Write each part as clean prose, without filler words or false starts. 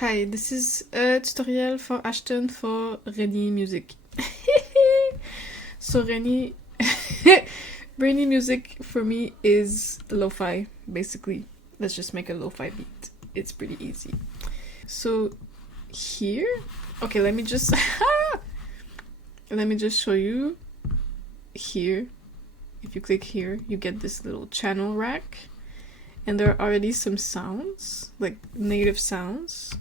Hi, this is a tutorial for Ashton for RAIINNYYY. So RAIINNYYY for me is lo-fi, basically. Let's just make a lo-fi beat. It's pretty easy. So here, okay, let me just show you. Here, if you click here, you get this little channel rack. And there are already some sounds, like native sounds.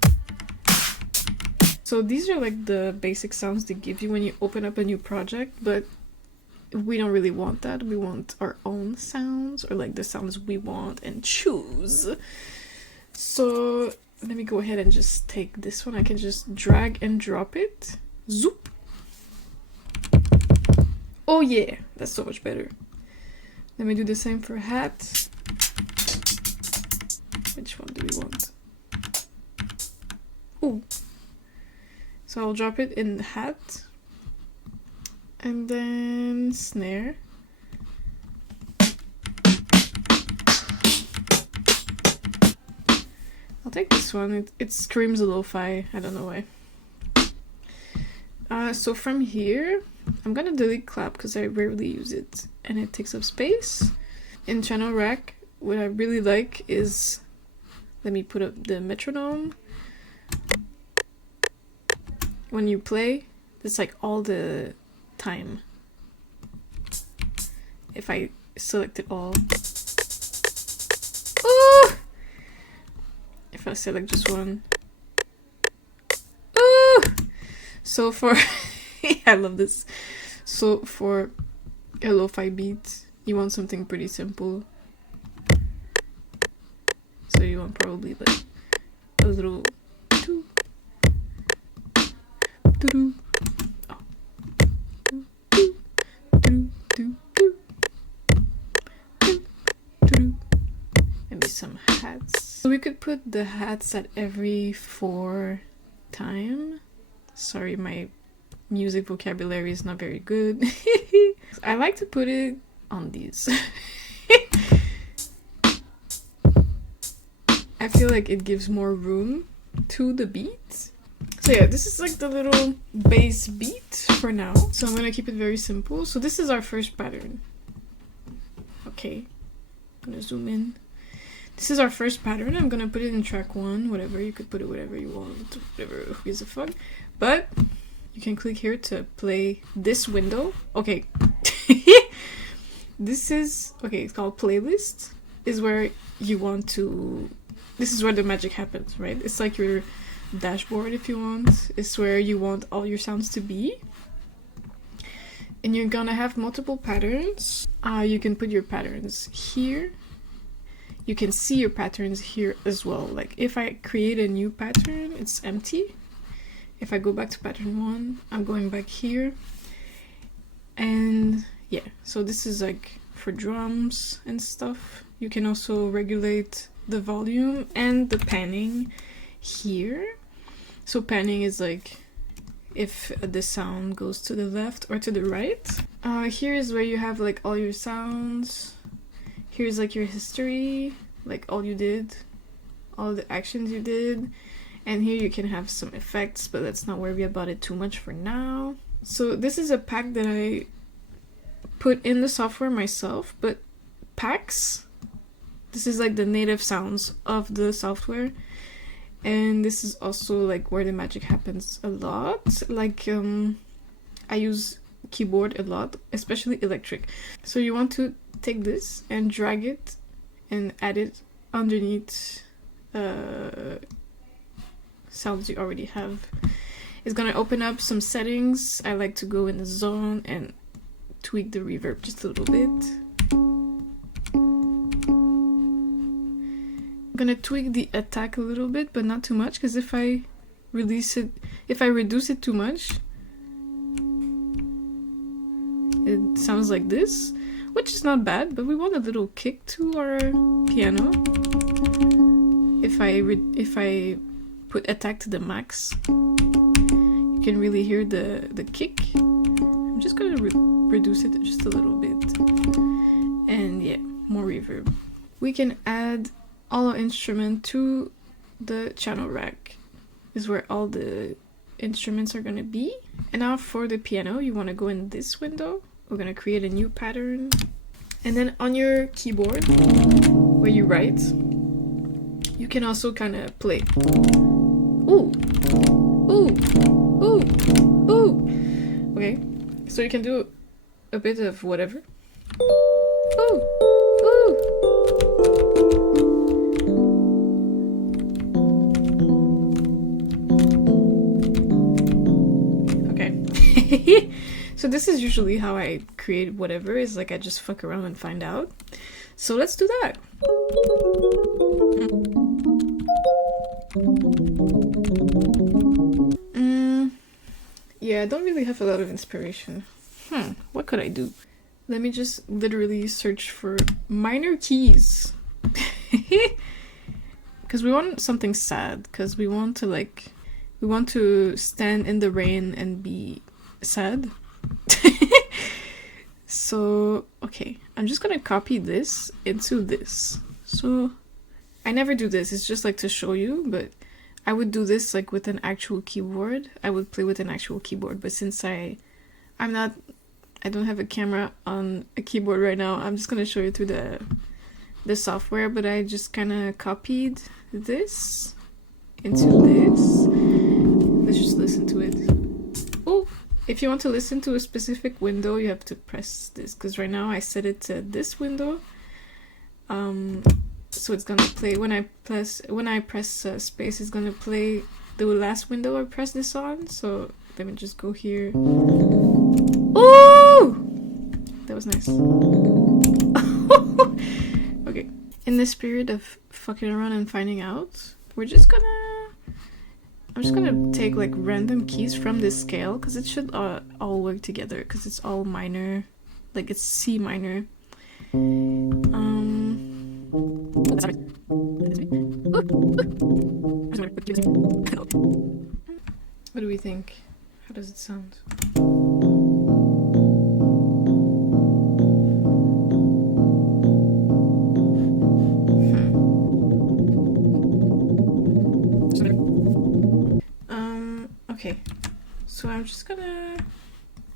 So these are like the basic sounds they give you when you open up a new project, but we don't really want that. We want our own sounds, or like the sounds we want and choose. So let me go ahead and just take this one. I can just drag and drop it. Zoop. Oh yeah, that's so much better. Let me do the same for hat. Which one do we want? Ooh. So I'll drop it in hat. And then snare. I'll take this one. It screams lo-fi. I don't know why. So from here, I'm gonna delete clap because I rarely use it. And it takes up space. In channel rack, what I really like is... Let me put up the metronome. When you play, it's like all the time. If I select it all. Ooh! If I select just one. Ooh! So for... I love this. So for a lo-fi beat, you want something pretty simple. So you want probably like a little doo, doo, oh. Doo, doo, doo, doo, doo, doo. Maybe some hats. So we could put the hats at every 4 time. Sorry, my music vocabulary is not very good. I like to put it on these. I feel like it gives more room to the beat. So yeah, this is like the little bass beat for now. So I'm gonna keep it very simple. So this is our first pattern. Okay, I'm gonna zoom in. This is our first pattern. I'm gonna put it in track 1, whatever. You could put it whatever you want, whatever, who gives a fuck. But you can click here to play this window. Okay. This is, okay, it's called playlist. Is where you want to... This is where the magic happens, right? It's like your dashboard, if you want. It's where you want all your sounds to be. And you're gonna have multiple patterns. You can put your patterns here. You can see your patterns here as well. Like if I create a new pattern, it's empty. If I go back to pattern 1, I'm going back here. And yeah, so this is like for drums and stuff. You can also regulate the volume and the panning here. So panning is like if the sound goes to the left or to the right. Here is where you have like all your sounds. Here's like your history, like all you did, all the actions you did. And here you can have some effects, but let's not worry about it too much for now. So this is a pack that I put in the software myself, but packs, this is like the native sounds of the software. And this is also like where the magic happens a lot. Like I use keyboard a lot, especially electric. So you want to take this and drag it and add it underneath sounds you already have. It's gonna open up some settings. I like to go in the zone and tweak the reverb just a little bit. I'm gonna tweak the attack a little bit, but not too much, because if I reduce it too much, it sounds like this, which is not bad, but we want a little kick to our piano. If I put attack to the max, you can really hear the kick. I'm just gonna reduce it just a little bit, and yeah, more reverb. We can add all our instrument to the channel rack. is where all the instruments are gonna be. And now for the piano, you want to go in this window. We're gonna create a new pattern. And then on your keyboard, where you write, you can also kind of play. Ooh, ooh, ooh, ooh. Okay, so you can do a bit of whatever. Ooh, ooh. Okay. So this is usually how I create whatever, is like I just fuck around and find out. So let's do that. Yeah, I don't really have a lot of inspiration. What could I do? Let me just literally search for minor keys. Because we want something sad, because we want to stand in the rain and be sad. So, okay, I'm just gonna copy this into this. So, I never do this, it's just like to show you, but I would do this like with an actual keyboard. I would play with an actual keyboard, but since I don't have a camera on a keyboard right now, I'm just gonna show you through the software, but I just kind of copied this into this. Let's just listen to it. Oh, if you want to listen to a specific window, you have to press this, because right now I set it to this window. So it's gonna play when I press space. It's gonna play the last window I pressed this on. So let me just go here. Oh, that was nice. Okay. In the spirit of fucking around and finding out, I'm just gonna take like random keys from this scale, because it should all work together, because it's all minor, like it's C minor. What do we think? How does it sound? Okay, so I'm just gonna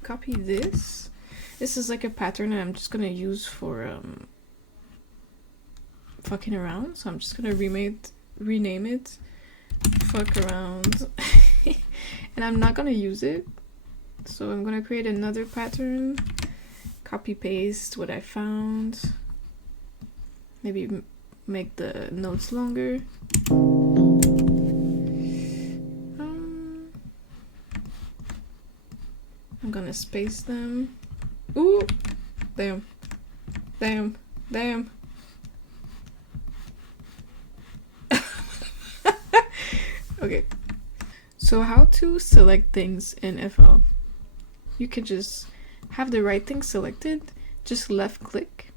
copy this. This is like a pattern that I'm just gonna use for fucking around. So I'm just gonna rename it fuck around. And I'm not gonna use it, so I'm gonna create another pattern, copy paste what I found, maybe make the notes longer. I'm gonna space them. Ooh, damn, damn, damn. Okay, so how to select things in FL? You can just have the right thing selected, just left click.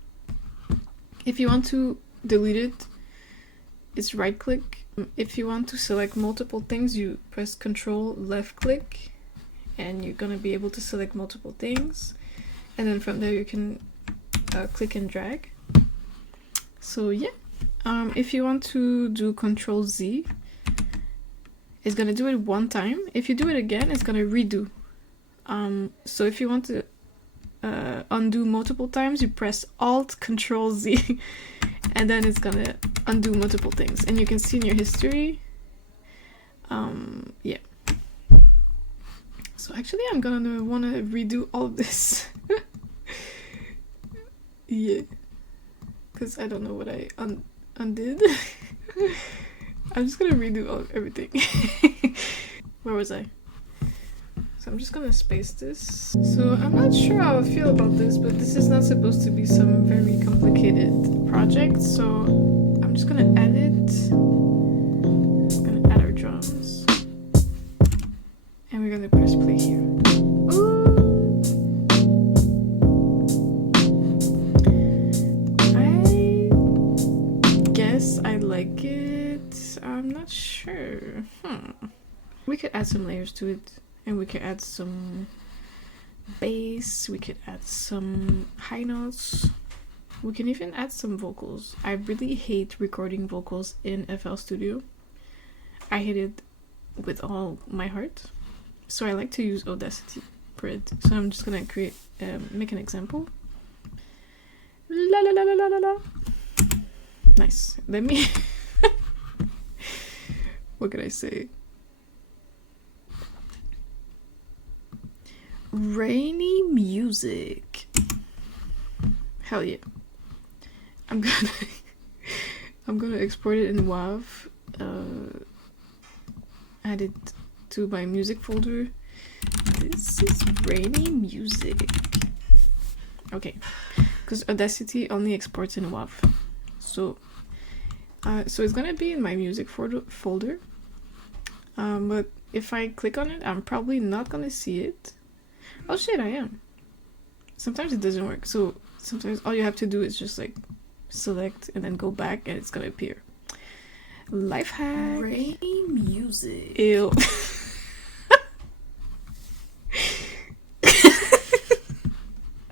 If you want to delete it, it's right click. If you want to select multiple things, you press Control left click, and you're gonna be able to select multiple things, and then from there you can click and drag. So yeah, if you want to do Control Z, it's gonna do it one time. If you do it again, it's gonna redo. So if you want to undo multiple times, you press Alt Control Z, and then it's gonna undo multiple things, and you can see in your history. Yeah. So actually, I'm gonna wanna redo all of this. Yeah, because I don't know what I undid. I'm just gonna redo everything. Where was I? So I'm just gonna space this. So I'm not sure how I feel about this, but this is not supposed to be some very complicated project. So I'm just gonna add it. I'm gonna add our drums. And we're gonna press play here. Ooh. I guess I like it. I'm not sure. We could add some layers to it, and we could add some bass, we could add some high notes, we can even add some vocals. I really hate recording vocals in FL Studio. I hate it with all my heart. So I like to use Audacity for it. So I'm just gonna create, make an example. La la la la la la la. Nice. Let me. What could I say? Rainy music. Hell yeah. I'm gonna export it in WAV. Add it to my music folder. This is rainy music. Okay, because Audacity only exports in WAV. So it's gonna be in my music folder. But if I click on it, I'm probably not gonna see it. Oh shit, I am. Sometimes it doesn't work. So sometimes all you have to do is just like select and then go back and it's gonna appear. Life hack. Rainy music. Ew.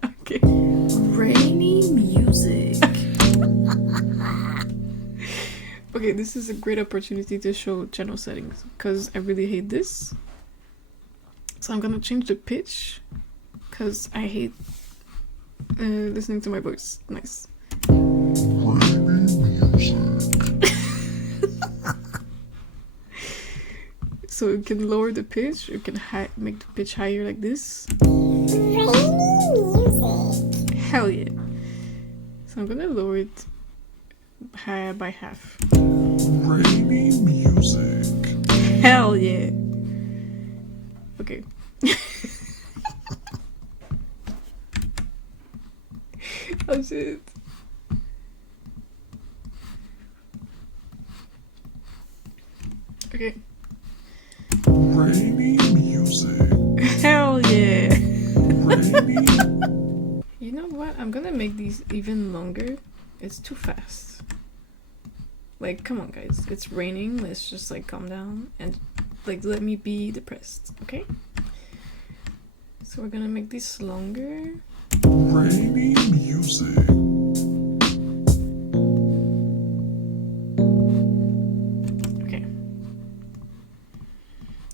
Okay. Rainy music. Okay, this is a great opportunity to show channel settings because I really hate this. So I'm gonna change the pitch because I hate listening to my voice. Nice. So you can lower the pitch, you can make the pitch higher like this. Hell yeah. So I'm gonna lower it by half. Rainy music. Hell yeah. Okay. Oh shit. Okay. Rainy music. Hell yeah. Rainy. You know what? I'm gonna make these even longer. It's too fast. Like, come on guys. It's raining. Let's just like calm down and like let me be depressed, okay? So we're gonna make this longer. Rainy music. Okay.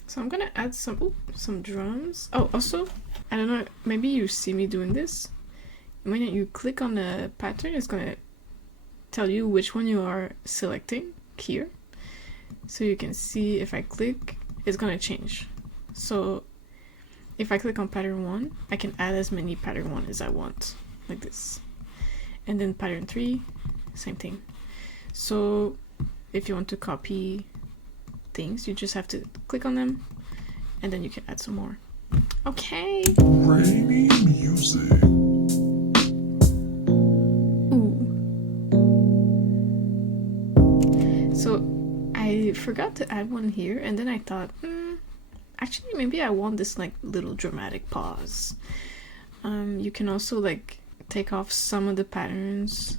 So I'm gonna add some drums. Oh, also, I don't know, maybe you see me doing this. When you click on the pattern, it's gonna tell you which one you are selecting here. So you can see if I click, it's gonna change. So if I click on pattern 1, I can add as many pattern 1 as I want, like this. And then pattern 3, same thing. So if you want to copy things, you just have to click on them and then you can add some more. Okay. Rainy music. Ooh. So I forgot to add one here and then I thought, actually maybe I want this like little dramatic pause. You can also like take off some of the patterns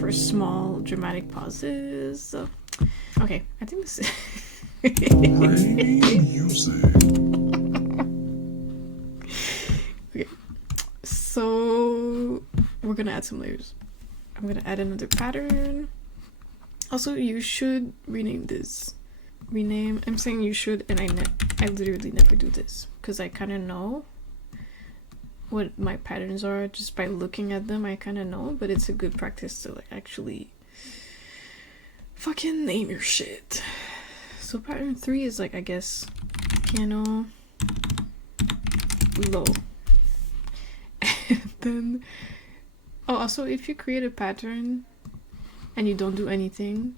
for small dramatic pauses. Okay, I think this is Rainy music. okay, so we're gonna add some layers. I'm gonna add another pattern. Also, you should rename this. I'm saying you should, and I literally never do this because I kind of know what my patterns are just by looking at them. I kind of know, but it's a good practice to like actually fucking name your shit. So pattern 3 is like, I guess, piano, low. And then, oh, also if you create a pattern and you don't do anything,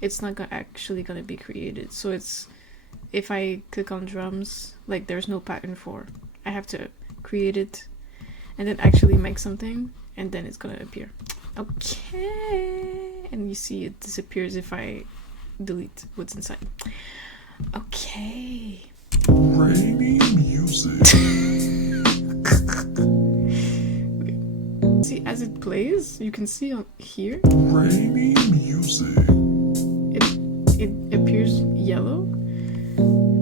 it's not actually gonna be created. So it's, if I click on drums, like there's no pattern for, I have to create it and then actually make something and then it's gonna appear. Okay. And you see it disappears if I delete what's inside. Okay. Rainy music. Okay. See, as it plays, you can see on here, Rainy music. it appears yellow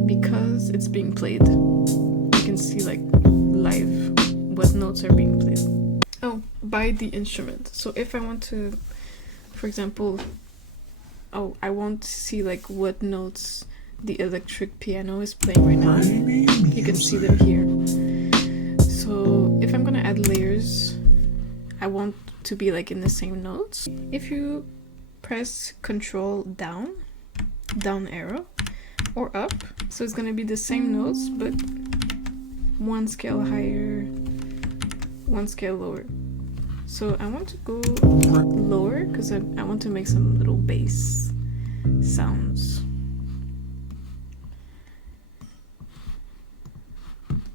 because it's being played. You can see like live what notes are being played. Oh, by the instrument. So if I want to, for example, oh, I want to see like what notes the electric piano is playing right now. Rainy You can see them here. So if I'm gonna add layers, I want to be like in the same notes. If you press Control down arrow, or up, so it's gonna be the same notes but one scale higher, one scale lower. So I want to go lower because I want to make some little bass sounds.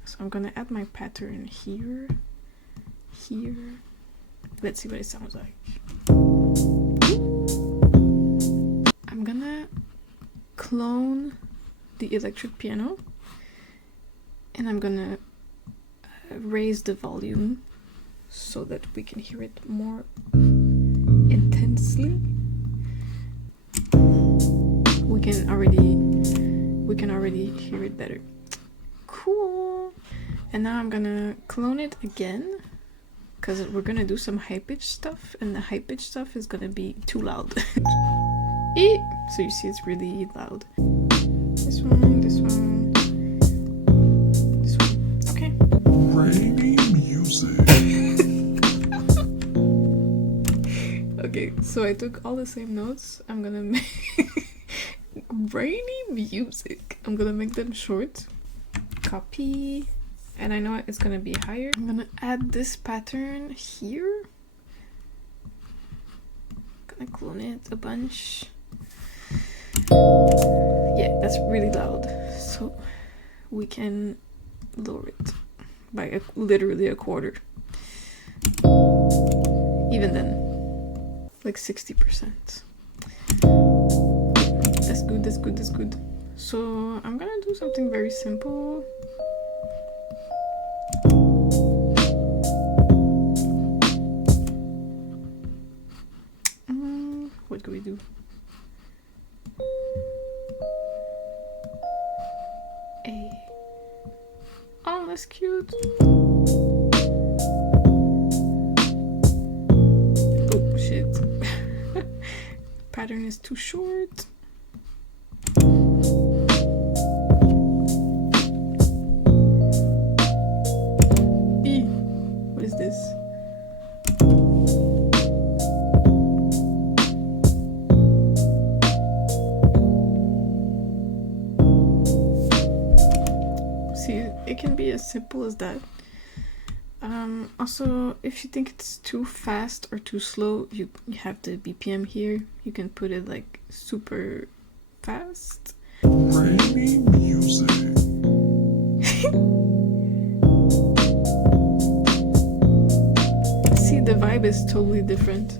So I'm gonna add my pattern here. Let's see what it sounds like. I'm gonna clone the electric piano and I'm gonna raise the volume so that we can hear it more intensely. We can already hear it better. Cool. And now I'm gonna clone it again because we're gonna do some high pitch stuff, and the high pitch stuff is gonna be too loud. So you see it's really loud. This one, this one, this one. Okay. Rainy music. Okay, so I took all the same notes. I'm gonna make rainy music. I'm gonna make them short. Copy. And I know it's gonna be higher. I'm gonna add this pattern here. Gonna clone it a bunch. Yeah, that's really loud. So we can lower it by literally a quarter. Even then, like 60%. That's good, that's good, that's good. So I'm gonna do something very simple. What can we do? A. Oh, that's cute. Oh, shit. Pattern is too short. E. What is this? It can be as simple as that. Also, if you think it's too fast or too slow, you have the BPM here. You can put it like super fast. Rainy music. See, the vibe is totally different.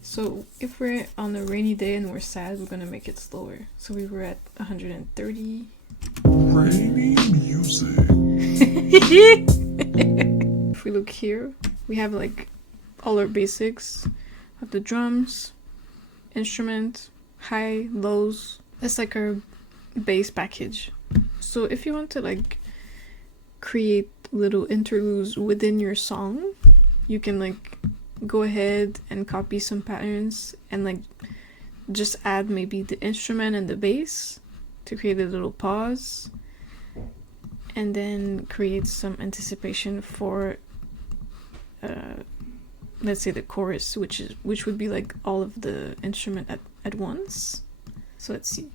So if we're on a rainy day and we're sad, we're gonna make it slower. So we were at 130. Rainy music. If we look here, we have like all our basics of the drums, instrument, high, lows. That's like our bass package. So if you want to like create little interludes within your song, you can like go ahead and copy some patterns and like just add maybe the instrument and the bass to create a little pause, and then create some anticipation for let's say the chorus, which would be like all of the instrument at once. So let's see.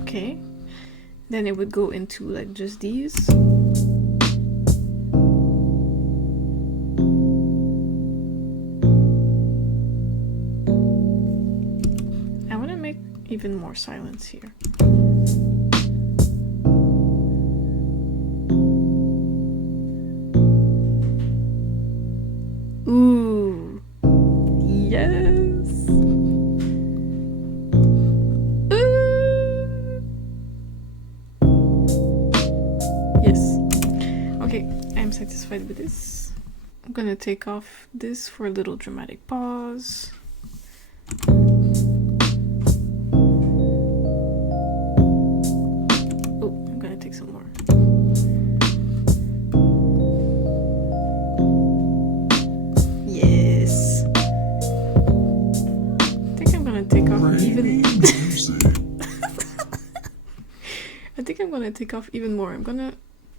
Okay, then it would go into like just these. Even more silence here. Ooh, yes. Yes. Okay, I'm satisfied with this. I'm gonna take off this for a little dramatic pause. Some more. Yes. take off even. Rainy music. I think I'm gonna take off even more. I'm gonna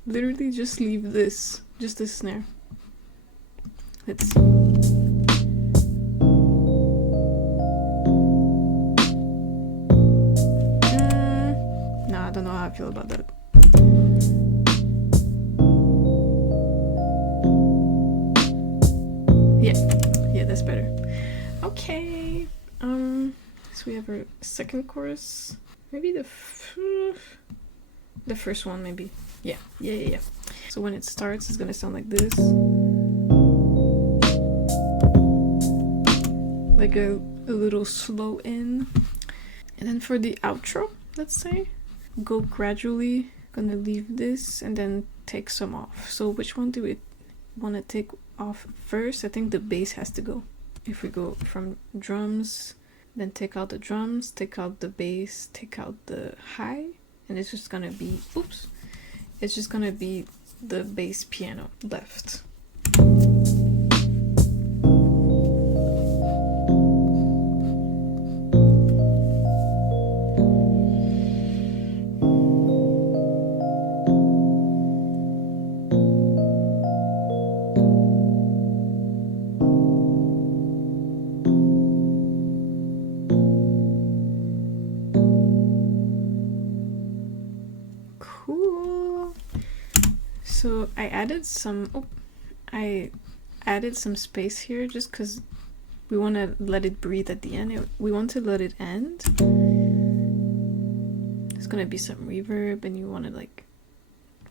literally just leave this, just this snare. Let's see. No, I don't know how I feel about that. Yeah, that's better. Okay. So we have our second chorus. Maybe the first one, maybe. Yeah. So when it starts, it's gonna sound like this. Like a little slow in. And then for the outro, let's say, go gradually. Gonna leave this and then take some off. So which one do we want to take off first? I think the bass has to go. If we go from drums, then take out the drums, take out the bass, take out the high, and it's just gonna be, oops, it's just gonna be the bass piano left. So I added some space here just because we want to let it breathe at the end. We want to let it end. There's gonna be some reverb and you want to like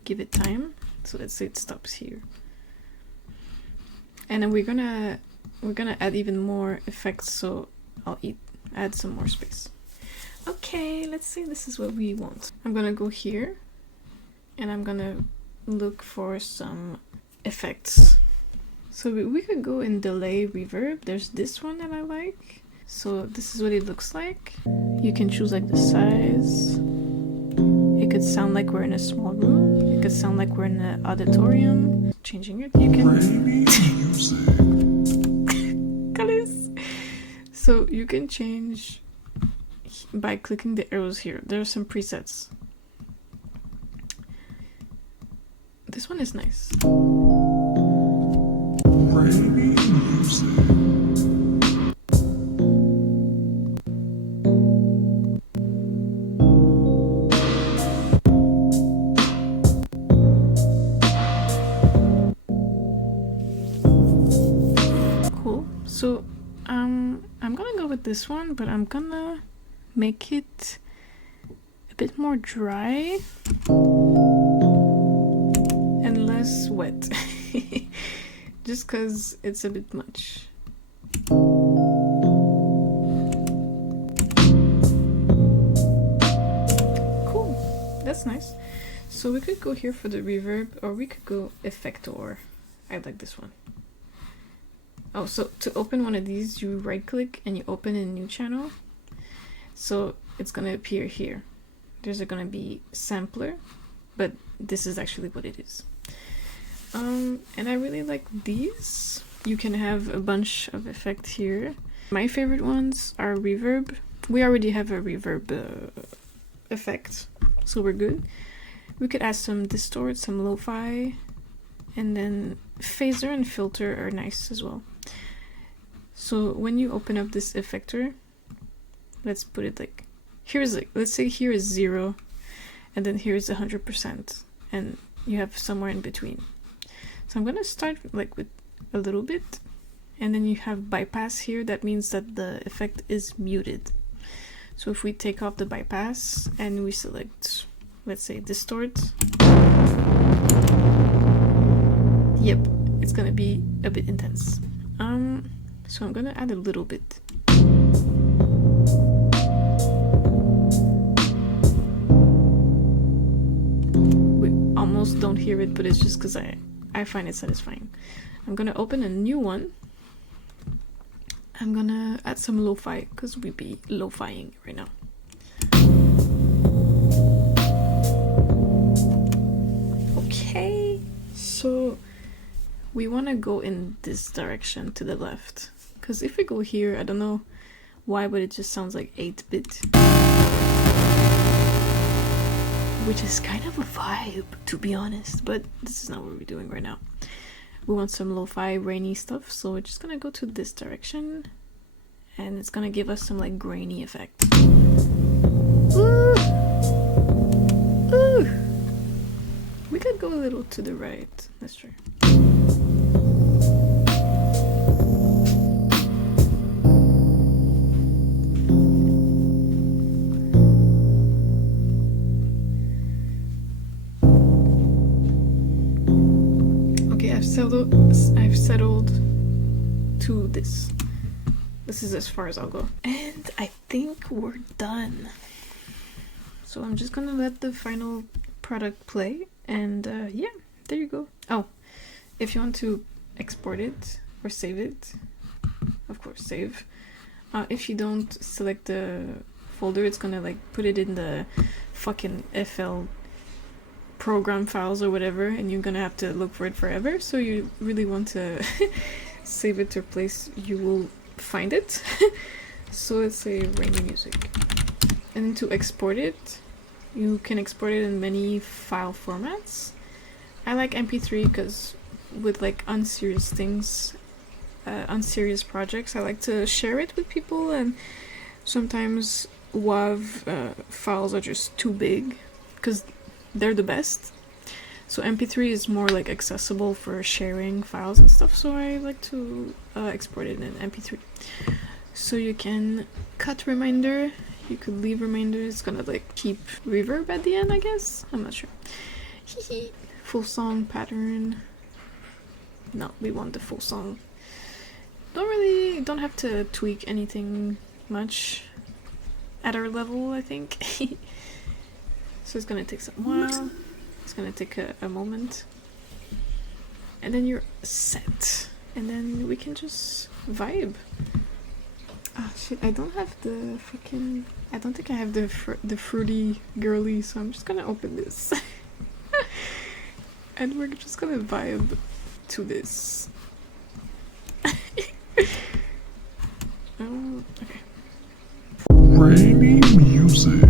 give it time. So let's say it stops here. And then we're gonna add even more effects, so I'll add some more space. Okay, let's say this is what we want. I'm gonna go here and I'm gonna look for some effects. So we could go in delay reverb. There's this one that I like. So this is what it looks like. You can choose like the size. It could sound like we're in a small room. It could sound like we're in an auditorium. Changing it, you can. Rainy music. Colors. So you can change by clicking the arrows here. There are some presets. This one is nice. Rainy music. Cool. So I'm gonna go with this one, but I'm gonna make it a bit more dry and less wet. Just because it's a bit much. Cool, that's nice. So we could go here for the reverb, or we could go effector. I like this one. Oh, so to open one of these, you right click and you open a new channel. So it's gonna appear here. There's gonna be sampler, but this is actually what it is. And I really like these. You can have a bunch of effects here. My favorite ones are reverb. We already have a reverb effect, so we're good. We could add some distort, some lo-fi, and then phaser and filter are nice as well. So when you open up this effector, let's put it like, here's like, let's say here is 0, and then here's 100%, and you have somewhere in between. So I'm gonna start like with a little bit, and then you have bypass here. That means that the effect is muted. So if we take off the bypass and we select, let's say, distort, yep, it's gonna be a bit intense. So I'm gonna add a little bit. We almost don't hear it, but it's just because I find it satisfying. I'm gonna open a new one. I'm gonna add some lo-fi because we be lo-fiing right now. Okay, so we want to go in this direction to the left, because if we go here, I don't know why, but it just sounds like 8-bit. Which is kind of a vibe, to be honest, but this is not what we're doing right now. We want some lo-fi rainy stuff, so we're just gonna go to this direction, and it's gonna give us some like grainy effect. Ooh. Ooh. We could go a little to the right, that's true. I've settled to this. This is as far as I'll go. And I think we're done. So I'm just gonna let the final product play, and yeah, there you go. Oh, if you want to export it or save it, of course, save. If you don't select the folder, it's gonna like put it in the fucking FL program files or whatever, and you're gonna have to look for it forever. So you really want to save it to a place you will find it. So let's say rainy music, and to export it, you can export it in many file formats. I like MP3 because with like unserious things, unserious projects, I like to share it with people, and sometimes WAV files are just too big because they're the best. So MP3 is more like accessible for sharing files and stuff, so I like to export it in MP3. So you can cut reminder, you could leave reminder, it's gonna like keep reverb at the end, I guess, I'm not sure. Full song pattern, no, we want the full song. Don't have to tweak anything much at our level, I think. So it's gonna take some while, it's gonna take a moment, and then you're set, and then we can just vibe. Ah shit, I don't have the fucking, I don't think I have the fruity girly, so I'm just gonna open this. And we're just gonna vibe to this. Okay. Rainy music.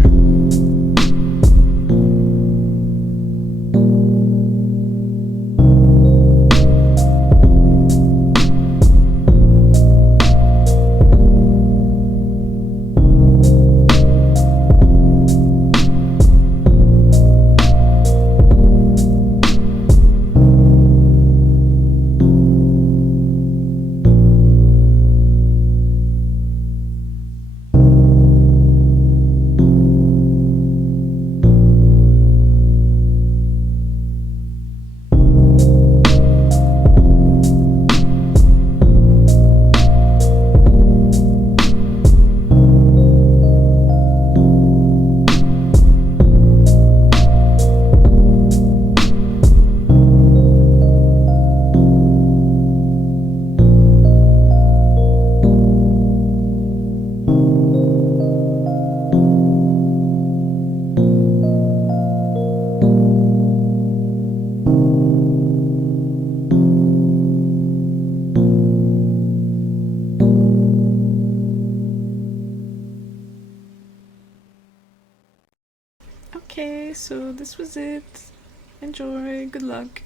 Okay, so this was it. Enjoy, good luck.